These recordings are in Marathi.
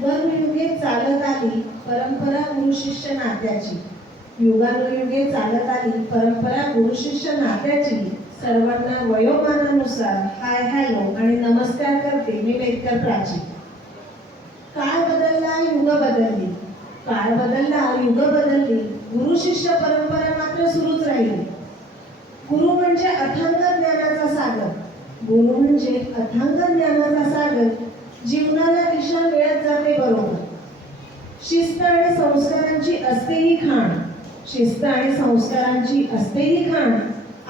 युगानुयुगे चालत आली परंपरा गुरु शिष्य नात्याची. युगानुयुगे चालत आली परंपरा गुरु शिष्य नात्याची. सर्वांना वयोमानानुसार हाय हॅलो आणि नमस्कार करते मी वेदकर प्राची. काळ बदलला युग बदलली, काळ बदलला युग बदलली, गुरु शिष्य परंपरा मात्र सुरूच राहिली. गुरु म्हणजे अथांग ज्ञानाचा सागर, गुरु म्हणजे अथांग ज्ञानाचा सागर. जीवनाला दिशा मिळत जाते बरोबर. शिस्त आणि संस्कारांची असते ही खाण, शिस्त आणि संस्कारांची असते ही खाण.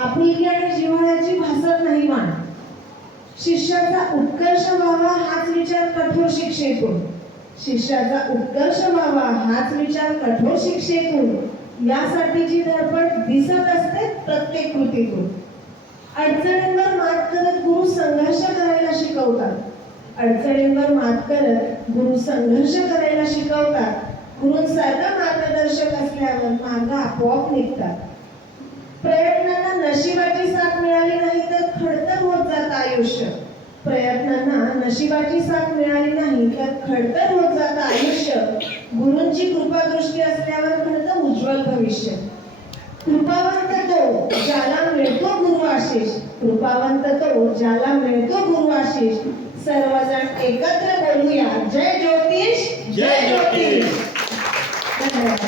आपुलकी आणि जिव्हाळ्याची भासत नाही वाण. शिष्याचा उत्कर्ष व्हावा हाच विचार कठोर शिक्षेतून, शिष्याचा उत्कर्ष व्हावा हाच विचार कठोर शिक्षेतून. यासाठीची धडपड दिसत असते प्रत्येक कृतीतून. अडचणींवर मात करत गुरु संघर्ष करायला शिकवतात, अडचणींवर मात करत गुरु संघर्ष करायला शिकवतात. गुरूंसारखा मार्गदर्शक असल्यावर मार्ग आपोआप निघतात. प्रयत्नांना नशिबाची साथ मिळाली नाही तर खडतर होत जातं आयुष्य, प्रयत्नांना नशिबाची साथ मिळाली नाही तर खडतर होत जातं आयुष्य. गुरूंची कृपादृष्टी असल्यावर घडतं उज्ज्वल भविष्य. कृपावंत तो ज्याला मिळतो गुरु आशीष, कृपावंत तो ज्याला मिळतो गुरु आशीष. सर्वजण एकत्र बोलूया जय ज्योतिष, जय ज्योतिष. धन्यवाद.